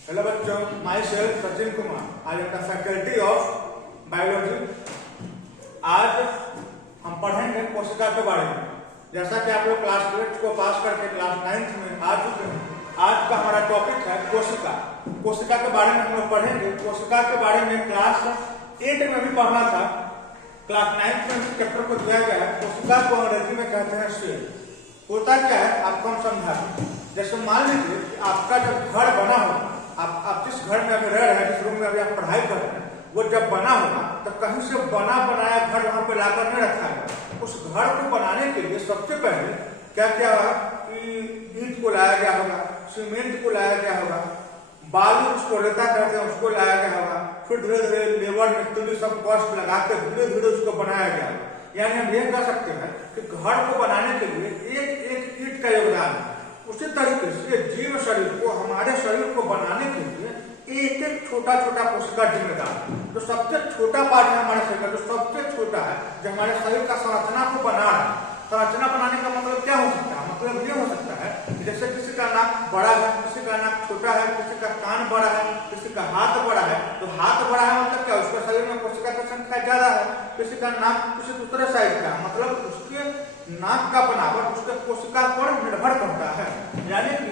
Hello बच्चों, my self Sachin Kumar, I am the faculty of biology. आज हम पढ़ेंगे कोशिका के बारे में। जैसा कि आप लोग क्लास 8 को पास करके क्लास 9 में आ चुके हैं, आज का हमारा टॉपिक है कोशिका। कोशिका के बारे में हम लोग पढ़ेंगे। कोशिका के बारे में क्लास 8 में भी पढ़ना था, क्लास 9 में भी चैप्टर को दिया गया है। कोशिका को अंग्रेजी में कहते हैं सेल। होता क्या है आपको हम समझाते हैं। जैसे मान लीजिए कि आपका जब घर बना होगा, आप जिस घर में अभी रह रहे हैं, जिस रूम में अभी आप पढ़ाई कर रहे हैं, वो जब बना होगा तो कहीं से बना बनाया घर वहां पर लाकर नहीं रखा है। उस घर को बनाने के लिए सबसे पहले क्या क्या ईंट को लाया गया होगा, सीमेंट को लाया गया होगा, बालू उसको रेता कहते हैं उसको लाया गया होगा, फिर धीरे धीरे लेबर मिस्त्री सब कॉस्ट लगाकर धीरे धीरे उसको बनाया गया होगा। यानी हम ये कह सकते हैं कि घर को बनाने के लिए एक एक ईंट का योगदान है। उसी तरीके से जीव शरीर को, हमारे शरीर को बनाने के लिए एक एक छोटा छोटा कोशिका जिम्मेदार है। जो सबसे छोटा पार्ट है हमारे शरीर का, जो सबसे छोटा है, जो हमारे शरीर का संरचना को बना रहा है। संरचना बनाने का मतलब क्या हो सकता है? मतलब ये हो सकता है जैसे किसी का नाक बड़ा है, किसी का नाक छोटा है, किसी का कान बड़ा है, किसी का हाथ बड़ा है। तो हाथ बड़ा है मतलब क्या? उसके शरीर में कोशिका की संख्या ज्यादा है। किसी का नाक किसी दूसरे साइज का, मतलब उसके नाक का बनावट उसके कोशिका पर निर्भर करता है। यानी कि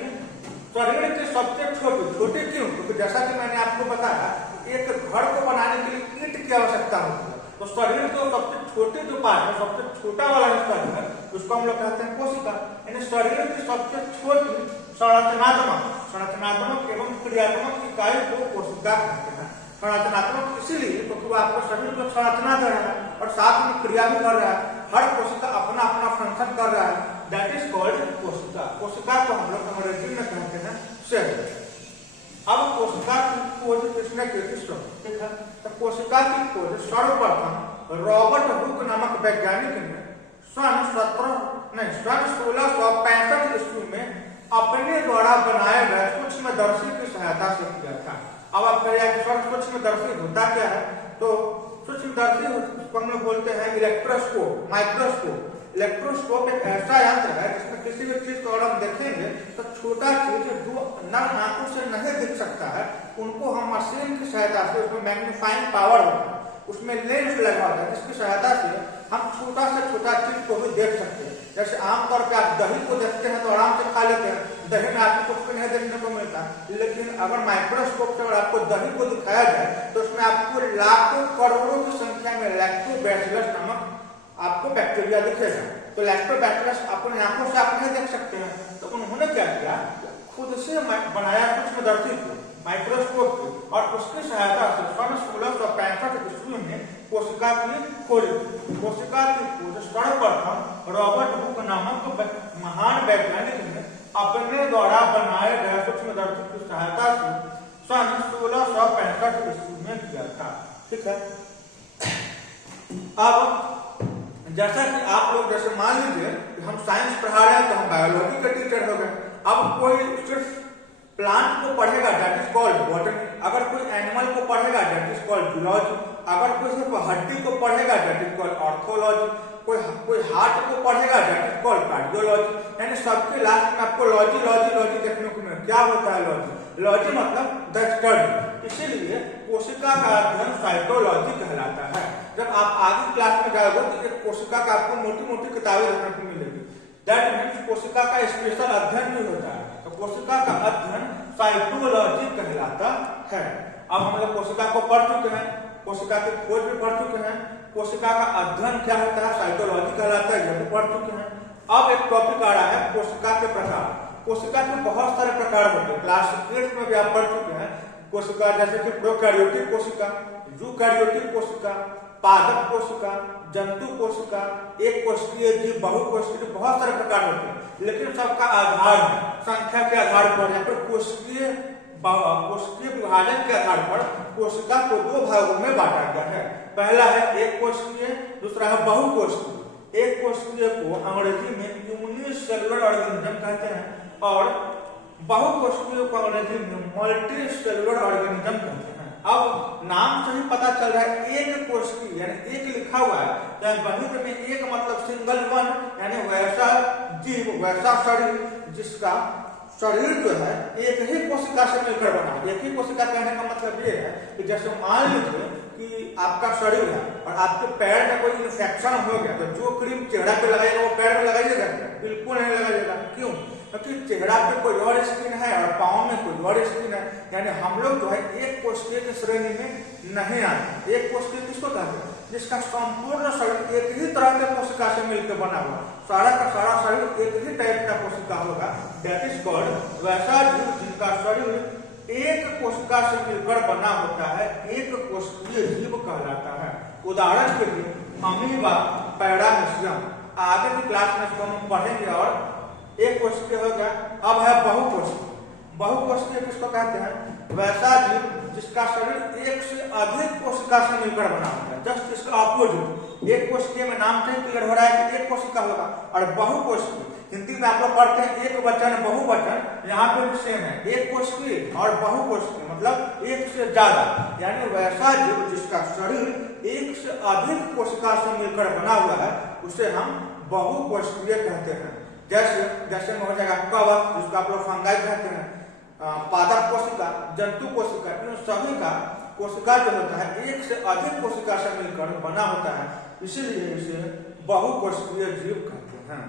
शरीर के सबसे छोटे क्यों? क्योंकि जैसा कि मैंने आपको बताया, एक घर को बनाने के लिए ईंट की आवश्यकता होती है। तो शरीर के सबसे छोटे जो पार्ट है, सबसे छोटा वाला हिस्सा है, उसको हम लोग कहते हैं कोशिका। यानी शरीर की सबसे छोटी संरचनात्मक एवं क्रियात्मक इकाई को कोशिका कहते हैं। संरचनात्मक इसीलिए क्योंकि वो आपको शरीर को संरचना दे रहा है और साथ में क्रिया भी कर रहा है। हर कोशिका अपना अपना फंक्शन कर रहा है। दैट इज कॉल्ड कोशिका। कोशिका को हम लोग अंग्रेजी में कहते हैं सेल। अब कोशिका की खोज किसने की थी? ठीक है, तो कोशिका की खोज सर्वप्रथम रॉबर्ट हुक नामक वैज्ञानिक ने सन 1665 ईस्वी में अपने द्वारा बनाए गए सूक्ष्मदर्शी की सहायता से किया था। अब आप कहिए सूक्ष्मदर्शी होता क्या है? तो सूक्ष्मदर्शी को हम लोग बोलते हैं इलेक्ट्रोस्कोप, माइक्रोस्कोप। इलेक्ट्रोस्कोप एक ऐसा यंत्र है जिसमें किसी भी चीज को अगर हम देखेंगे तो छोटा चीज जो आंखों से नहीं दिख सकता है, उनको हम मशीन की सहायता से, उसमें मैग्नीफाइंग पावर होता है, उसमें लेंस लगा होता है, जिसकी सहायता से हम छोटा से छोटा चीज को भी देख सकते हैं। जैसे आमतौर पर आप दही को देखते हैं तो आराम से खा लेते हैं, दही में आपको कुछ भी नहीं देखने को मिलता। लेकिन अगर माइक्रोस्कोप से अगर आपको दही को दिखाया जाए तो उसमें आपको लाखों करोड़ों की संख्या में लैक्टोबैसिलस नामक आपको बैक्टीरिया दिखेगा। तो लैक्टोबैसिलस अपने आंखों से आप नहीं देख सकते हैं। तो उन्होंने क्या किया? खुद से बनाया सूक्ष्मदर्शी को, माइक्रोस्कोप को, और उसकी सहायता से सन 1665 ईस्वी में कोशिका की खोज। कोशिका की खोज सर्वप्रथम रॉबर्ट हुक नामक महान वैज्ञानिक ने अपने द्वारा बनाए गए सूक्ष्मदर्शी की सहायता से सन 1665 ईस्वी में किया था। ठीक है, अब जैसा कि आप लोग, जैसे मान लीजिए कि हम साइंस पढ़ा रहे हैं तो हम बायोलॉजी के टीचर हो गए। अब कोई सिर्फ प्लांट को पढ़ेगा, दैट इज कॉल्ड बॉटनी। अगर कोई एनिमल को पढ़ेगा, दैट इज कॉल्ड जूलॉजी। अगर कोई सिर्फ हड्डी को पढ़ेगा, दैट इज कॉल्ड ऑर्थोलॉजी। कोई हार्ट को पढ़ेगा, दैट इज कॉल्ड कार्डियोलॉजी। यानी सबके लास्ट में आपको लॉजी लॉजी लॉजी देखने को मिले। क्या होता है लॉजी? लॉजी मतलब द स्टडी। इसीलिए कोशिका का अध्ययन साइटोलॉजी कहलाता है। जब आप आगे क्लास में जाओगे तो एक कोशिका का आपको मोटी मोटी किताबें देखने को मिलेगी। दैट मीन्स कोशिका का स्पेशल अध्ययन भी होता है। तो कोशिका का अध्ययन साइटोलॉजी कहलाता है। अब हम लोग कोशिका को पढ़ चुके हैं, कोशिका की खोज भी पढ़ चुके हैं, कोशिका का अध्ययन क्या होता है साइटोलॉजी कहलाता है, यह भी पढ़ चुके हैं। अब एक टॉपिक आ रहा है कोशिका के प्रकार। कोशिका के बहुत सारे प्रकार होते हैं, क्लास 8 में भी आप पढ़ चुके हैं। कोशिका जैसे कि प्रोकैरियोटिक कोशिका, यूकैरियोटिक कोशिका, पादप कोशिका, जंतु कोशिका, एक कोशिकीय जीव, बहुकोशिकीय, बहुत सारे प्रकार होते हैं। लेकिन सबका आधार है संख्या के आधार पर, या फिर कोशिकीय विभाजन के आधार पर कोशिका को दो भागों में बांटा गया है। पहला है एक कोशिकीय, दूसरा है बहुकोशिकीय। एक कोशिकीय को अंग्रेजी में यूनिसेलुलर ऑर्गेनिज्म कहते हैं और बहुकोशिकीय को अंग्रेजी में मल्टी सेलुलर ऑर्गेनिज्म कहते हैं। अब नाम से ही पता चल रहा है एक कोशिकीय, यानी एक लिखा हुआ है, यानी गणित में एक मतलब सिंगल वन, यानी वैसा जीव, वैसा शरीर जिसका शरीर जो है एक ही कोशिका से मिलकर बना है। एक ही कोशिका कहने का मतलब ये है कि जैसे मान लीजिए कि आपका शरीर है और आपके पैर में कोई इन्फेक्शन हो गया, तो जो क्रीम चेहरा पे लगाएगा वो पैर में लगाइएगा? बिल्कुल नहीं लगाइएगा। क्यों? क्योंकि चेहरा पे कोई और स्किन है और पाँव में कोई और स्किन है, यानी हम लोग जो है एक कोशिका की श्रेणी में नहीं आते। एक कोशिका किसको कहते हैं? जिसका संपूर्ण शरीर एक ही तरह के कोशिका से मिलकर बना हुआ, सारा का सारा शरीर एक ही टाइप का कोशिका होगा, दैट इज कॉल्ड। वैसा जीव जिनका शरीर एक कोशिका से मिलकर बना होता है, एक कोशिकीय जीव कहलाता है। उदाहरण के लिए अमीबा, पैरामीशियम, आगे की क्लास में इसको हम पढ़ेंगे। और एक कोशिकीय हो गया। अब है बहुकोशिकीय। बहुकोशिकीय किसको कहते हैं? वैसा जीव जिसका शरीर एक से अधिक कोशिका से मिलकर बना होता है। जस्ट इसका अपोजिट। एक कोशिकीय में नाम से क्लियर हो रहा है कि एक कोशिका होगा, और बहुकोशिकीय हिंदी में आप लोग पढ़ते हैं एक वचन बहुवचन, यहाँ पे भी सेम है। एक कोशिकीय और बहुकोशिकीय मतलब एक से ज्यादा, यानी वैसा जीव जिसका शरीर एक से अधिक कोशिका से मिलकर बना हुआ है उसे हम बहुकोशिकीय कहते हैं। जैसे में हो जाएगा कवक, जिसको आप लोग फंगाई कहते हैं, पादप कोशिका, जंतु कोशिका, इन सभी का कोशिका जो होता है एक से अधिक कोशिका से मिलकर बना होता है, इसीलिए इसे बहुकोशिकीय जीव कहते हैं।